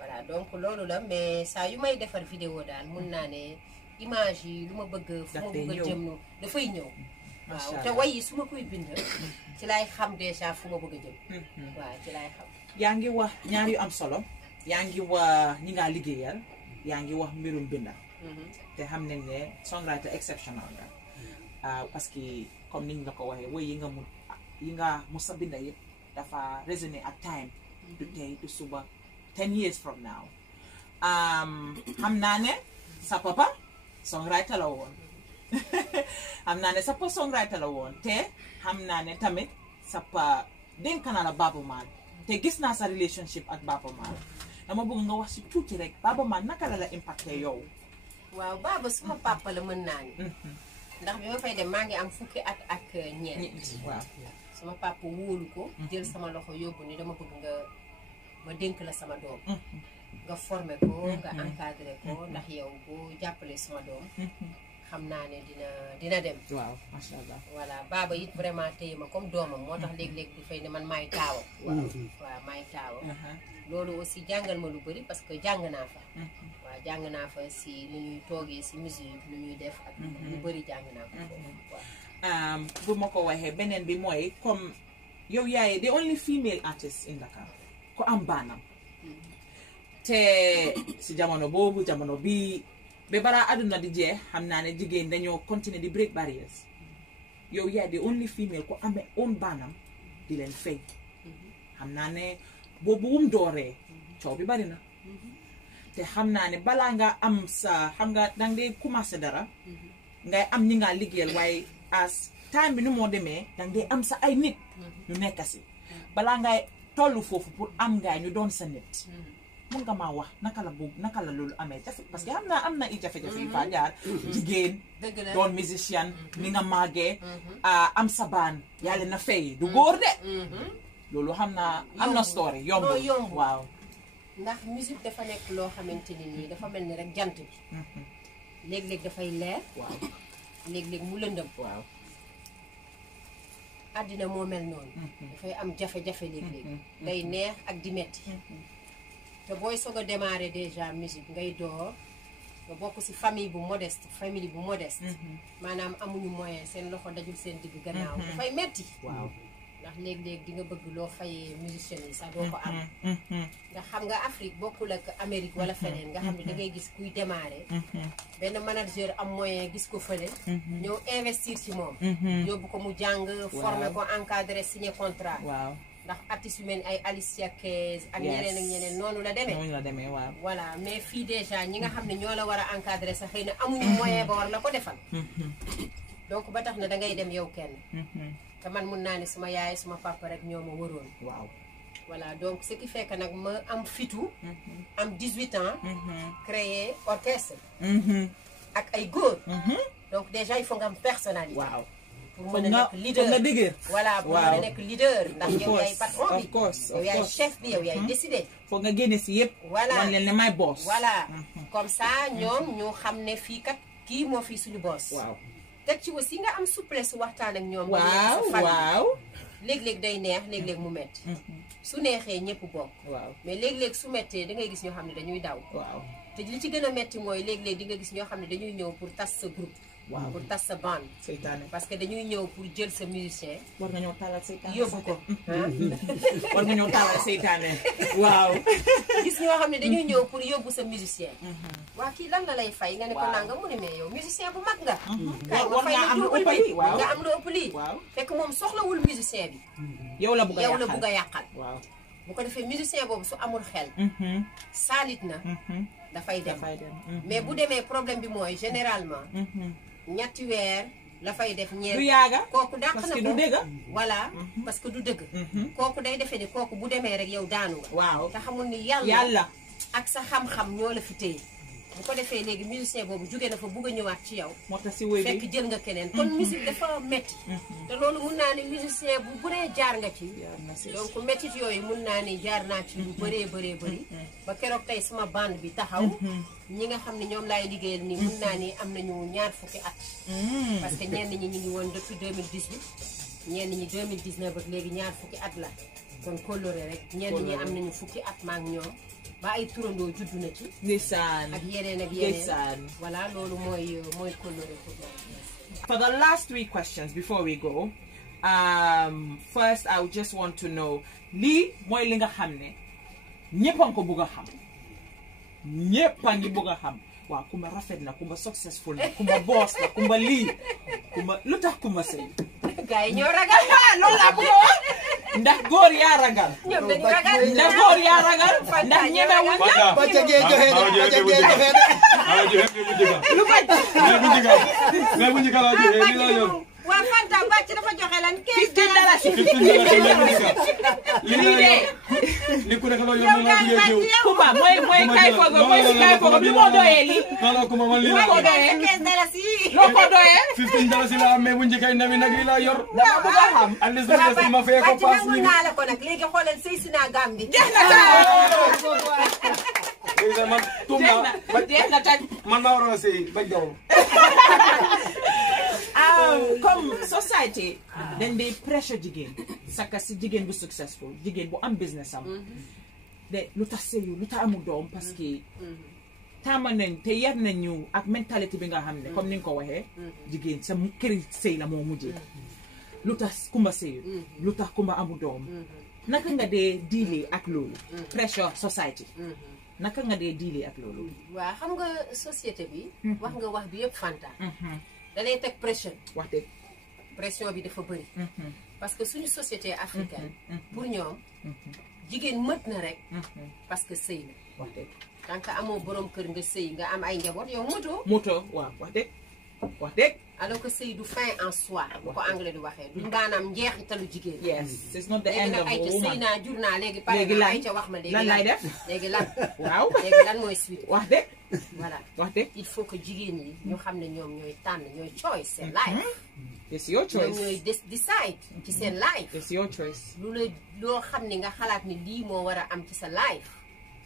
voilà donc loolu la mais saa yu may defar vidéo daal mun naa ne image yi lu ma bëgg fu ma bëgg a jëm dafay ñëw waaw te way yi su ma koy bind ci laay xam déjà fu ma bëgg a jëm waaw ci laay xam yaa ngi wax ñaar yu am solo yaa ngi wax ñi ngaa liggéeyal yaa ngi wax mbirum binda te xam nañ ne songwriter exceptional nga parce que comme niñ la ko waxee woy yi nga mos a binda yëpp dafa résonner ak time du tey du suba 10 years from now xam naa ne sa papa songwriter la woon xam naa ne sa papa songwriter la woon te xam naa ne tamit sa papa dénk na la Baaba Maal te gis naa sa relationship ak Baaba Maal dama bëgg nga wax si tuuti rek Baaba Maal naka la impacté yow waaw Baaba suma papa la mën naa ni ndax bi ma fay dem maa ngi am fukki at ak ñeent waaw sama papa wóolu ko jël sama loxo yóbbu ni dama bëgg nga ma dénk la sama doom nga formé ko nga encadré ko ndax yow boo jàppale sama doom xam naa ne dina dem waaw macha allah voilà Baaba it vraiment téye ma comme doomam moo tax léeg-léeg du fay ne man maay taawa waaw maay taawa loolu aussi jàngal ma lu bëri parce que jàng naa fa waaw jàng naa fa si nu ñuy toogee si musique lu ñuy def ak lu bëri jàng naa fa waaw bu ma ko waxee beneen bi mooy comme yow yaay the only female artist in Dakar ko am baanam te si jamono boobu jamono bi ba balaa àdduna di jeex xam naa ne jigéen dañoo continuer di break barriers yow yaay the only female ko amee own baanam di leen fay xam naa ne boobu wum dooree coow bi bari na te xam naa ne balaa nga am sa xam nga danga dee commencé dara ngay am ñi ngaa liggéeyal waaye as time bi nu moo demee danga dee am sa ay nit ñu nekk si balaa ngay tollu foofu pour am ngaay ñu doon sa nit mun nga maa wax naka la loolu amee jafe parce que xam naa am na i jafe-jafe yu fa jaar jigéen doon musicien ni nga màggee am sa baan yàlla na fay du góor de loolu xam naa am na story yombul waaw ndax musique dafa nekk loo xamante ni nii dafa mel ni rek jant bi léeg-léeg dafay leer waaw léeg-léeg mu lëndëm waaw àddina moo mel noonu dafay am jafe-jafe léeg-léeg day neex ak di metti te booy soog a démarrer déjà musique ngay door nga bokk ci famille bu modeste maanaam amuñu moyen seen loxo dajul seen digg gannaaw dafay metti waaw ndax léeg-léeg di nga bëgg loo fayee musiciens yi sax doo ko am ndax xam nga Afrique bokkul ak Amérique wala feneen nga xam ne da ngay gis kuy démarrer benn manager am moyen gis ko fële ñëw investir ci moom yóbbu ko mu jàng former ko encadré signé contrat waaw ndax artistes yu mel ni ay Alicia Keys ak ñeneen ak ñeneen noonu la demee waaw voilà mais fii déjà ñi nga xam ne ñoo la war a encadré sax xëy na amuñu moyen ba war la ko defal donc ba tax na da ngay dem yow kenn te man mun naa ne suma yaay suma papa rek ñoo ma waroon waaw voilà donc ce qui fait que nag ma am fitu am 18 ans créer orchestre ak ay góor donc déjà il faut nga am personnalité waaw pour mën a nekk leader voilà pour mën a nekk leader ndax yow yaay patron bi yow yaay chef bi yow yaay décidé foog nga génne si yëpp voilà wan leen ne may boss voilà comme ça ñoom ñu xam ne fii kat kii moo fii suñu boss waaw teg ci aussi nga am souplesse waxtaan ak ñoom waaw léeg-léeg day neex léeg-léeg mu metti su neexee ñëpp bokk waaw mais léeg-léeg su mettee da ngay gis ñoo xam ne dañuy daw waaw te li ci gën a metti mooy léeg-léeg di nga gis ñoo xam ne dañuy ñëw pour tas sa groupe waaw pour tas sa bande seytaane parce que dañuy ñëw pour jël sa musicien war nga ñëw taalal seytaane yóbbu ko war nga ñëw taalal seytaane waaw gis ñoo xam ne dañuy ñëw pour yóbbu sa musicien waa kii lan la lay fay nga ne ko nanga mu ne mais yow musicien bu mag nga kay nga fay la double bi nga am lu ëpp lii fekk moom soxlawul musicien bi yow la bugg a yàqal waaw bu ko defee musicien boobu su amul xel saalit na dafay dem mais bu demee problème bi mooy généralement ñetti weer la fay def ñeent du yaaga kooku dàq na parce que ko du dëgg voilà parce que du dëgg kooku day defee ni kooku bu demee rek yow daanu nga waaw te xamul ni yàlla ak sa xam-xam ñoo la fi téye bu ko defee léegi musicien boobu jóge na fa bugg a ñëwaat ci yow moo tax si wéy bi fekk jël nga keneen kon musique dafa metti te loolu mun naa ni musicien bu dee jaar nga ci donc méttit yooyu mun naa ni jaar naa ci lu bëree bëri ba keroog tey sama bande bi taxaw ñi nga xam ne ñoom laay liggéeyal nii mun naa ni am nañu ñaar fukki at parce que ñenn ñi ñu ngi woon depuis 2018 ñenn ñi 2019 ak léegi ñaar fukki at la kon coloré rek ñenn ñi am nañu fukki at maa ngi ñoom ba ay turandoo juddu na ci ndeysaan ak yeneen voilà loolu mooy coloré pour For the last 3 questions before we go, first I just want to know lii mooy li nga xam ne ñëpp a ngi ko bugg a xam ñëpp a ngi bugg a xam waaw kumba rafet na kumba successful na kumba boss na kumba lii kumba lu tax kumba sëy gars yi ñoo ragal loolu laa bëgg a wax ndax góor yaa ragal ñoom dañu ragal ndax góor yaa ragal ndax ñemewuñ la ba ca gee joxe lu bañ mais bu njëkk laa joxe li la yor waa Fanta bàcc dafa joxe lan 15 dalasi lii de li ku nekk loo yor moom laa jugee jiw kumba mooy kay fogo mooy si kay fogo li moo doyee lii non kuma man lii loo ko doyee 15 dalasi loo ko doyee 15 dalasi la mais bu njëkk ay nawi nag lii laa yor dama bëgg a xam at least ma fee ko paas nangul naa la ko nag léegi xoolal sëy si naa Gambie jeex na léegi man tumba jeex na tag man maa waroon a sëy bañ gaw comme society dañ day pressure jigéen saka si jigéen bu successful jigéen bu am business am de lu tax sëyu lu tax amul doom parce que taama nañ te yar nañu ak mentalité bi nga xam ne comme ni nga ko waxee jigéen sa këri sëy la moo mujjee lu tax kumba sëyu lu tax kumba amul doom naka nga dee diile ak loolu pressure society naka nga dee diile ak loolu waaw xam nga société bi wax nga wax bi yëpp Fanta da lay teg pression wax dëgg pression bi dafa bëri parce que suñu société africaine pour ñoom jigéen mët na rek parce que sëy na wax dëgg tant que amoo borom kër nga sëy nga am ay njaboot yow moto waaw wax dëgg alors que sëy du fin en soi bu ko anglais di waxee du maanaam njeexitalu jigéen yes it's not the end of a léegi nag ay ca sëy naa jur naa léegi pare léegi na ay ca wax ma léegi lan lay def léegi lan waaw léegi lan mooy suite wax dëgg voilà wax dëgg il faut que jigéen yi ñu xam ne ñoom ñooy tànn ñooy choice seen life it's your choice ñoom ñooy decide ci seen life it's your choice lu la loo xam ne nga xalaat ni lii moo war a am ci sa life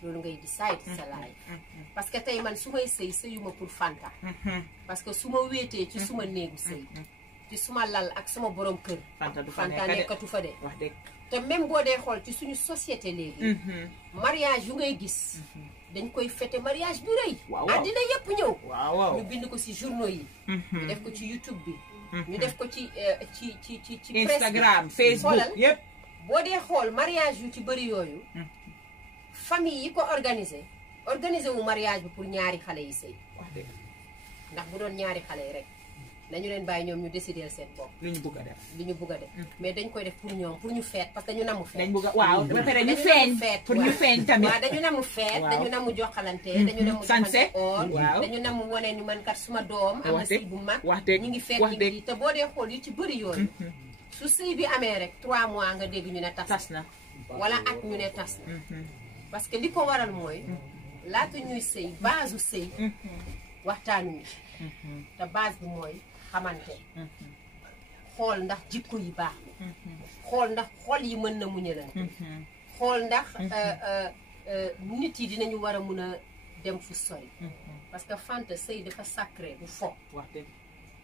loolu ngay decide ci sa life parce que tey man su may sëy sëyuma pour Fanta parce que su ma wéetee ci suma néegu sëy ci suma lal ak suma borom kër Fanta nekkatu fa de wax dëgg te même boo dee xool ci suñu société léegi mariage yu ngay gis dañ koy fêter mariage bu rëy àddina yëpp ñëw ñu bind ko ci journaux yi ñu def ko ci YouTube bi ñu def ko ci Instagram Facebook yëpp boo dee xool mariage yu ci bëri yooyu famille yi ko organisé wu mariage bi pour ñaari xale yi sëy wax dëgg ndax bu doon ñaari xale yi rek nañu leen bàyyi ñoom ñu décider seen bopp li ñu bugg a def mais dañ koy def pour ñoom pour ñu feet parce que dañu namu feet dañ bugg a waaw ba pare ñu feeñ pour ñu feeñ tamit waaw dañu namu feet dañu namu joxalante dañu namu sanse waaw dañu namu wane ni man kat suma doom am na sëy bu mag ñu ngi feet ñu ngi te boo dee xool yu ci bëri yooyu su sëy bi amee rek 3 mois nga dégg ñu ne tas na wala at ñu ne tas na parce que li ko waral mooy laata ñuy sëy base u sëy waxtaanuñu te base bi mooy xamante xool ndax jikko yi baax xool ndax xol yi mën na muñalante xool ndax nit yi dinañu war a mun a dem fu sori parce que Fanta sëy dafa sacré du fo wax dëgg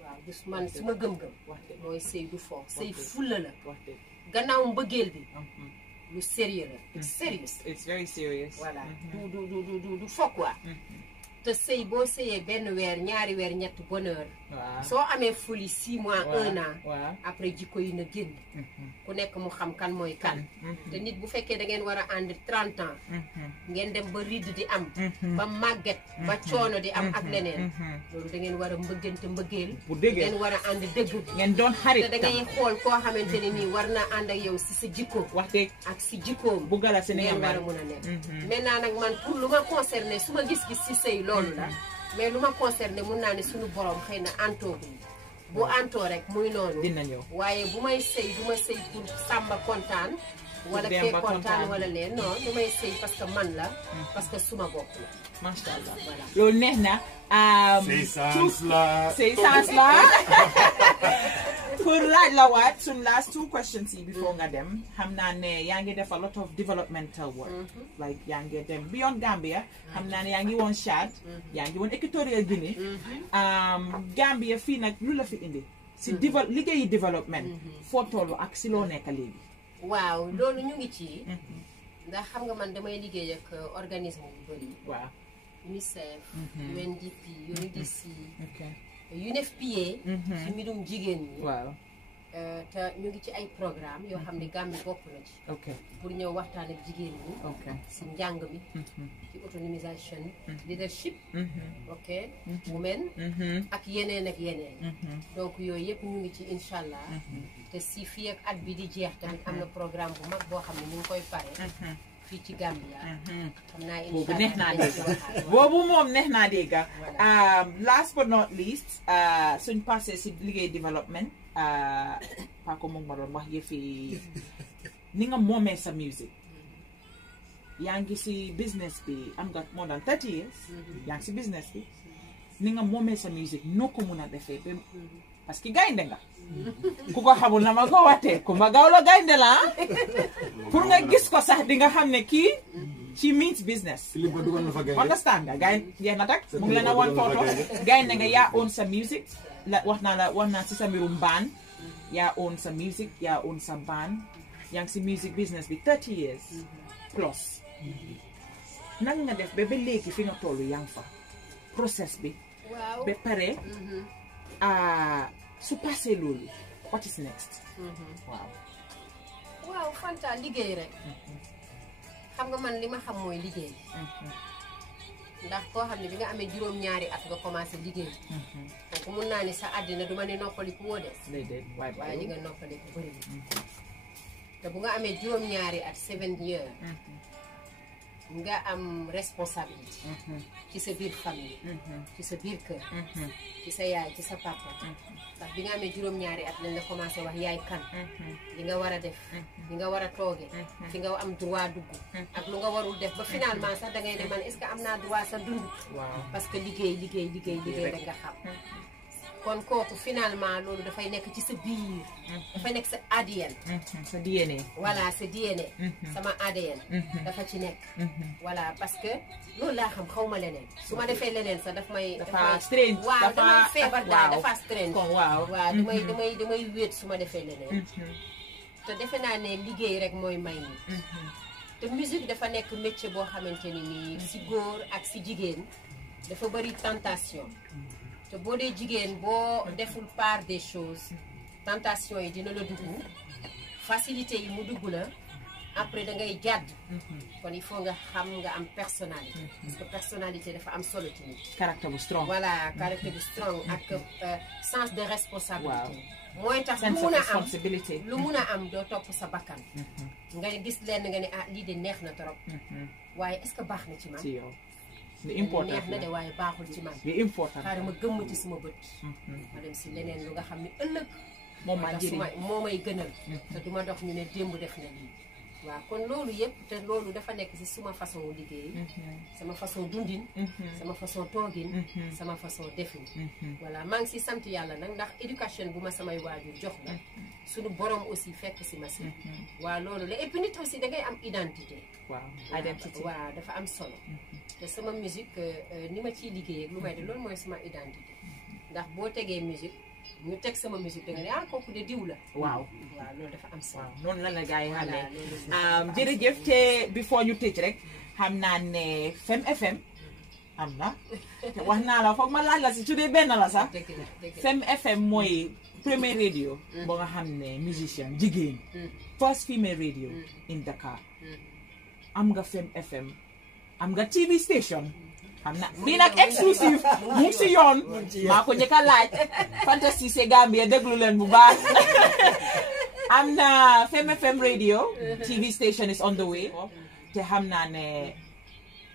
waaw du man su ma gëm-gëm mooy sëy du fo sëy fulla la wax dëgg gannaaw mbëggeel bi lu sérieux la it's serious it's very serious voilà du fo quoi te sëy boo sëyee benn weer ñaari weer ñett bonheur waaw soo amee fuli 6 mois 1 an waaw après jikko yi na génn ku nekk mu xam kan mooy kan te nit bu fekkee da ngeen war a ànd 30 ans ngeen dem ba ridd di am ba màgget ba coono di am ak leneen loolu da ngeen war a mbëggante mbëggeel bu dëgg ngeen war a ànd dëgg ngeen doon xarit te da ngay xool koo xamante ne nii war na ànd ak yow si sa jikko wax dëgg ak si jikkoom bu gala si ni nga ngeen war a mel mun a nekk maintenant nag man pour lu ma concerné su ma gis-gis si sëy loolu la mais lu ma concerné mun naa ne suñu borom xëy na antooguñu bu antoo rek muy noonu dina ñëw waaye bu may sëy du ma sëy pour sàmba kontaan wala kee Demba kontaan kontaan. wala leen non du may sëy parce que man la parce que suma bopp la macha allah voilà loolu neex na Say sans la. say sans la pour laaj la waat suñ last 2 questions yi before nga dem xam naa ne yaa ngi def a lot of developmental work like yaa ngi dem beyond Gambia xam naa ne yaa ngi woon Chad yaa ngi woon Equatorial Guinea Gambia fii nag lu la fi indi si liggéeyi développement foo tollu ak si loo nekk léegi waaw loolu ñu ngi ci ndax xam nga man damay liggéey ak organisme yu bëri waaw UNICEF UNDP UNDC ok UNFPA ci mbirum jigéen ñi waaw te ñu ngi ci ay programme yoo xam ne Gambie bokk na ci ok pour ñëw waxtaan ak jigéen ñi ok si njàng mi ci autonomisation leadership ok women ak yeneen donc yooyu yëpp ñu ngi ci incha allah te si fii ak at bi di jeex tamit am na programme bu mag boo xam ne ñu ngi koy pare fii ci Gambia xam naa boobu incha neex naa allah dégg boobu moom neex naa dégg last but not least suñ passé si liggéey développement Paco moom ma doon wax yëfi ni nga moomee sa music yaa ngi si business bi am nga more than 30 years yaa ngi si business bi ni nga moomee sa music noo ko mun a defee ba parce que gaynde nga ku ko xamul na ma ko watee ku ma gaaw la gaynde la pour nga gis ko sax di nga xam ne kii she means business understand nga gaynde jeex na tak mu ngi leen a wan photo gaynde nga yaa own sa music wax naa si sa mbirum baan yaa own sa music yaa own sa baan yaa ngi si music business bi 30 years plus nan nga def ba léegi fi nga tollu yaa ngi fa process bi waaw ba pare su passé loolu what is next waaw Fanta liggéey rek xam nga man li ma xam mooy liggéey ndax koo xam ne bi nga amee juróom-ñaari at nga commencé liggéey kooku mun naa ni sa àddina duma ne noppaliku woo des waaye li nga noppaliku bëri te bu nga amee juróom-ñaari at 7 years nga am responsabilité ci sa biir famille ci sa biir kër ci sa yaay ci sa papa ndax bi nga amee juróom-ñaari at lañ la commencé wax yaay kan li nga war a def li nga war a tooge fi nga am droit dugg ak lu nga warul def ba finalement sax da ngay ne man est-ce que am naa droit sa dund parce que liggéey rek nga xam kon kooku finalement loolu dafay nekk ci sa biir dafay nekk sa ADN sa DNA voilà sa DNA sama ADN dafa ci nekk voilà parce que loolu laa xam xaw ma leneen su ma defee leneen sax dafa strange waaw damay feebar daal dafa strange waaw damay wéet su ma defee leneen te defe naa ne liggéey rek mooy may ni te musique dafa nekk métier boo xamante ni nii si góor ak si jigéen dafa bëri tentation te boo dee jigéen boo deful part des choses tentation yi dina la dugg facilité yi mu dugg la après da ngay jàdd kon il faut nga xam nga am personnalité parce que personnalité dafa am solo ci nit caractère bu strong voilà caractère bu strong ak sens de responsabilité mooy tax lu mun a am doo topp sa bakkan nga gis lenn nga ne ah lii de neex na trop waaye est-ce que baax na ci man neex na de waaye baaxul ci man xaaral ma gëmm ci suma bët ma dem si leneen lu nga xam ne ëllëg moo may gënal te duma dox ñu ne démb def na lii waaw kon loolu yëpp te loolu dafa nekk si suma façon liggéey sama façon dundin sama façon toogin sama façon defin voilà maa ngi si sant yàlla nag ndax éducation bu ma samay waajur jox la suñu borom aussi fekk si ma si waaw loolu la et puis nit aussi da ngay am identité waaw dafa am solo te sama musique ni ma ciy liggéey ak lu may de loolu mooy sama identité ndax boo tegee musique ñu teg sama musique da nga ne ah kooku de diw la waaw loolu dafa am solo noonu la gars yi xamee jërëjëf te before ñu tëj rek xam naa ne Fem FM am na te wax naa la foog ma laaj la si su dee benn la sax Fem FM mooy premier radio boo nga xam ne musicien jigéen first female radio in Dakar am nga Fem FM am nga TV station xam na bii nag exclusive mu ngi si yoon maa ko njëkk a laaj Fantasy se Gambia déglu leen bu baax am na Fem FM radio TV station is on the way te xam naa ne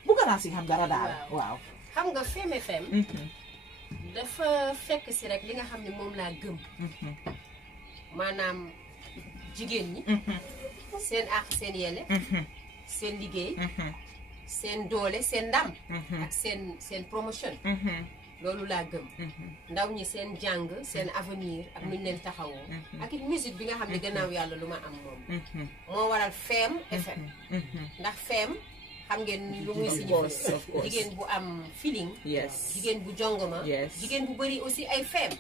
bugga naa si xam dara daal waaw xam nga Fem FM dafa fekk si rek li nga xam ne moom laa gëm maanaam jigéen ñi seen àq seen yelle seen liggéey seen doole seen ndam ak seen promotion loolu laa gëm ndaw ñi seen jàng seen avenir ak nuñ leen taxawoo ak it musique bi nga xam ne gannaaw yàlla lu ma am moom moo waral Fem FM ndax Fem xam ngeen lu muy signifié jigéen bu am feeling jigéen bu jongoma jigéen bu bëri aussi ay feem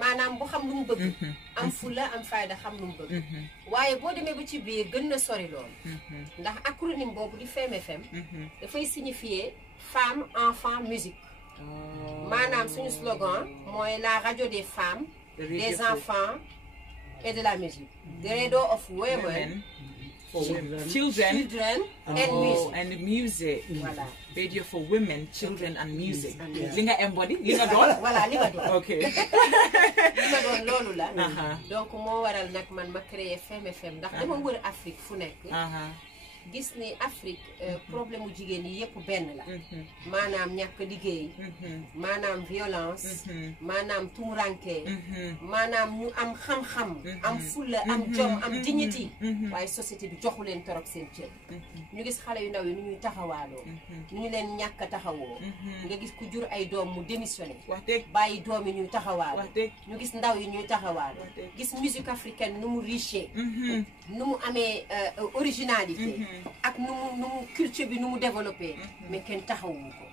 maanaam bu xam lu mu bëgg am fulla am fayda xam lu mu bëgg waaye boo demee ba ci biir gën na sori lool ndax acronyme boobu di Fem FM dafay signifié femme enfant musique maanaam suñu slogan mooy la radio des femmes des enfants et de la musique the radio of women children and music. Voilà. Radio for women, children and music. Linga embody, linga doon. Voilà, linga doon. Okay. Linga doon loolu la. Donc moo waral nag man ma créé Fem FM ndax dama wër Afrique fu nekk. Gis ni Afrique problème mu jigéen yi yëpp benn la maanaam ñàkk liggéey maanaam violence maanaam tumuranke maanaam ñu am xam-xam am fulla am jom am dignité waaye société bi joxu leen torop seen cër ñu gis xale yu ndaw yi nu ñuy taxawaaloo nu ñu leen ñàkk a taxawoo nga gis ku jur ay doom mu démissionné bàyyi doom yi ñuy taxawaaloo ñu gis ndaw yi ñuy taxawaaloo gis musique africaine nu mu riche nu mu amee originalité ak nu mu culture bi nu mu développé mais kenn taxawu ko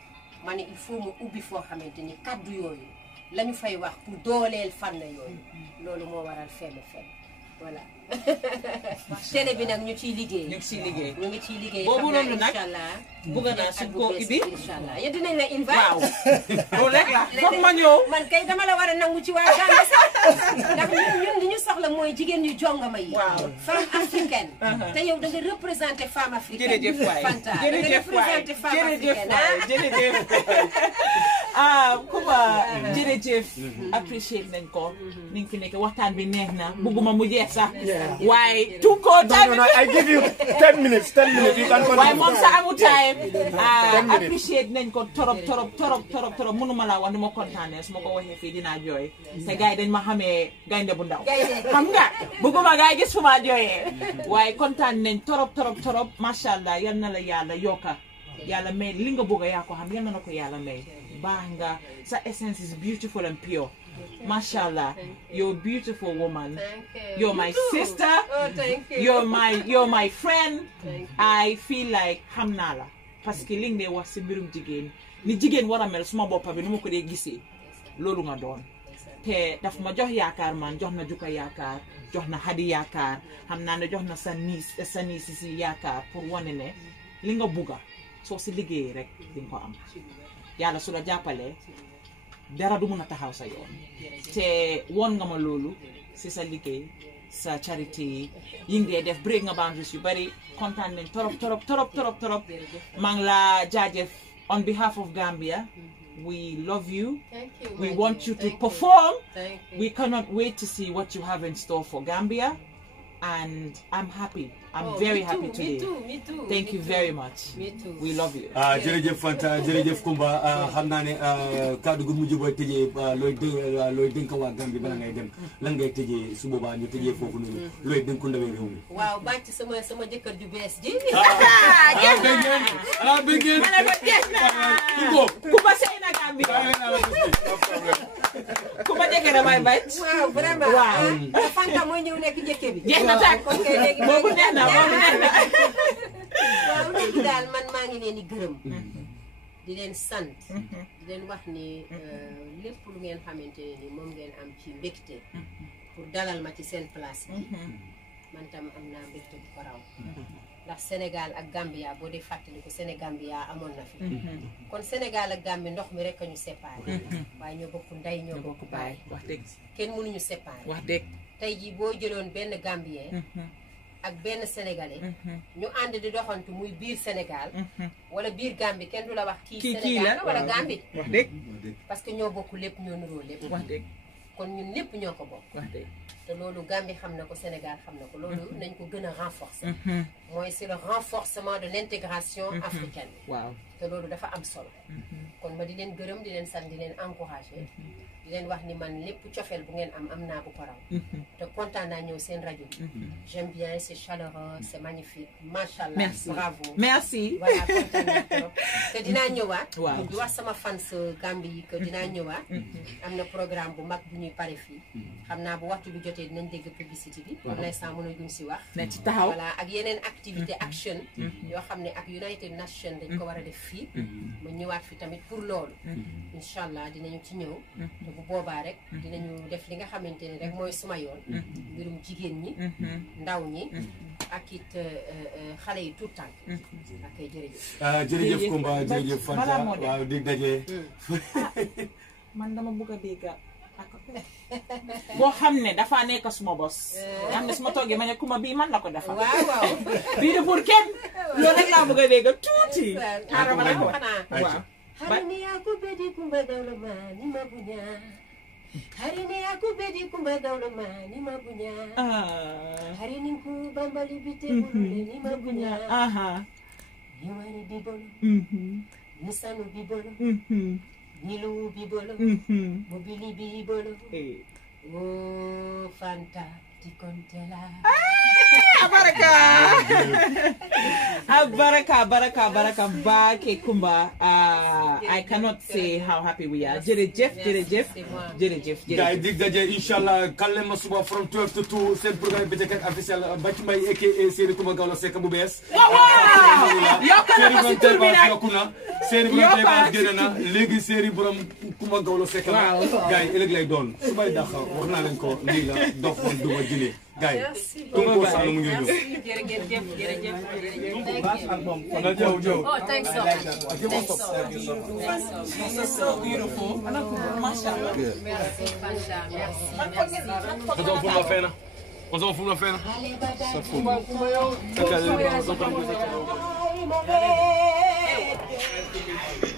ma ne il faut mu ubbi foo xamante ni kaddu yooyu la ñu fay wax pour dooleel fànn yooyu loolu moo waral Fem FM voilà télé bi nag ñu ciy liggéey ñu ngi ciy liggéey boobu noonu nag inchallah bëgg naa suñ ko ibi inchallah yéen dinañ la invite waaw loolu rek la foog ma ñëw man kay dama la war a nangu ci waa Gambie sax ndax ñun li ñu soxla mooy jigéen ñu jongama yi femme africaine te yow da nga représenté femme africaine jërëjëf waay Fanta da nga représenté femme africaine jërëjëf Kuba jërëjëf appreciate nañ ko ni nga fi nekk waxtaan bi neex na bëgguma mu jeex sax waaye tuko time I give you 10 minutes you can continue waaye moom sa amu time appreciate nañ ko torop mënuma laa wax ni ma kontaanee su ma ko waxee fii dinaa jooy te gars yi dañ ma xamee gaynde bu ndaw xam nga bëgguma gars yi gis fu ma jooyee waaye kontaan nañ torop masha Allah yal na la yàlla yokka yàlla may li nga bëgg yaa ko xam yal na ko yàlla may baax nga sa essence is beautiful and pure mashallah you're a beautiful woman you're my sister you're my friend I feel like xam naa la parce que li nga dee wax si mbirum jigéen ni jigéen war a mel suma boppa bi nu ma ko dee gisee loolu nga doon te daf ma jox yaakaar man jox na Juka yaakaar jox na Hadi yaakaar xam naa ne jox na sa niis si yaakaar pour wane ne li nga bugga soo si liggéeyee rek di nga ko am yàlla su la jàppalee dara du mun a taxaw sa yoon te woon nga ma loolu si sa liggéey sa charity yi ngi def break nga boundaries yu bari kontaan nañ torop maa ngi la jaajëf on behalf of Gambia we love you. We want you to perform. We cannot wait to see what you have in store for Gambia. And I'm happy. I'm very happy today. Me too. Thank you very much. Me too. We love you. jërëjëf Fanta jërëjëf Kumba xam naa ne kaddu gu mujj booy tëjee looy dénk waa Gambie bala ngay dem lan ngay tëjee su boobaa ñu tëjee foofu noonu looy dénk ndawee réew mi. waaw bàcc sama jëkkër ju bees ji. bëggeen ma ne ko jeex na. Kumba sey na Gambie. Kumba jëkkër damay bàcc. waaw vraiment. waaw Fanta mooy ñëw nekk njëkke bi. jeex na tàkk boobu neex na waaw léegi daal man maa ngi leen di gërëm di leen sant di leen wax ni lépp lu ngeen xamante ne ni moom ngeen am ci mbégte pour dalal ma ci seen place bi man tam am naa mbégte bu ko raw ndax Sénégal ak Gambia boo dee fàttaliku Sénégambia amoon na fi kon Sénégal ak Gambie ndox mi rek a ñu séparé waaye ñoo bokk ndey ñoo bokk baay wax dëgg kenn mënuñu séparé wax dëgg tey jii boo jëloon benn Gambien ak benn Sénégalais ñu ànd di doxantu muy biir Sénégal wala biir Gambie kenn du la wax kii Sénégal la wala Gambie wax dëgg parce que ñoo bokk lépp ñoo nuroo lépp wax dëgg kon ñun lépp ñoo ko bokk wax dëgg te loolu Gambie xam na ko Sénégal xam na ko loolu nañ ko gën a renforcer mooy c'est le renforcement de l'intégration africaine waaw te loolu dafa am solo kon ma di leen gërëm di leen sant di leen encourager di leen wax ni man lépp cofeel bu ngeen am naa bu ko raw te kontaan naa ñëw seen rajo bi j'aime bien c'est chaleureux c'est magnifique machallah merci bravo merci voilà kontaan naa trop te dinaa ñëwaat waaw di wax sama fans Gambie yi que dinaa ñëwaat am na programme bu mag bu ñuy pare fii xam naa bu waxtu bi jotee dinañ dégg publicité bi pour l'instant mënaguñ si wax na ci taxaw voilà ak yeneen activité action yoo xam ne ak United Nations dañ ko war a def fii mu ñëwaat fi tamit pour loolu incha allah dinañu ci ñëw te bu boobaa rek dinañu def li nga xamante ne rek mooy suma yoon mbirum jigéen ñi ndaw ñi ak it xale yi tout tànk ak ay jërëjëf jërëjëf Kumba jërëjëf Fanta waaw dig daje man dama bëgg a dégg boo xam ne dafa nekk suma bos nga xam ne suma toogee ma ne Kumba bii man la ko defal waaw bii de pour kenn loolu rek laa bëgg a dégg tuuti xaaral ma la ko xanaa waaw Harini akubedi kumba daulama ni mabunya Harini akubedi kumba daulama ni mabunya Harini ku bambali bite bulule ni mabunya Niwani bibolo Nisanu bibolo Nilu bibolo Mobili bibolo Oh Fanta Tikontela Baraka Bake Kumba. I cannot say how happy we are. Jerejef. Guy dig daje inshallah kalle ma suba from 12 to 2 seen programme bi tek officiel Bathie Mbaye aka Seri Kumba Gawlo Seck bu bees. Seri génn na léegi Seri borom Kumba Gawlo Seck la. Guy ëllëg lay doon subay dax wax naa leen ko lii la dox woon duma jëlee. Guy Kumba Sall mu ngi ñëw. Jërëjëf. Oh, thanks so much. This is so beautiful. Mashallah. Merci, Fanta. Merci. On s'en fout la fin.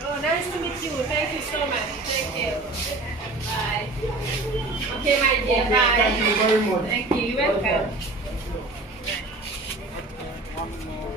Oh, nice to meet you. Thank you so much. Thank you. Bye. Okay, my dear. Bye. Thank you very much. Thank you. You're welcome. One more.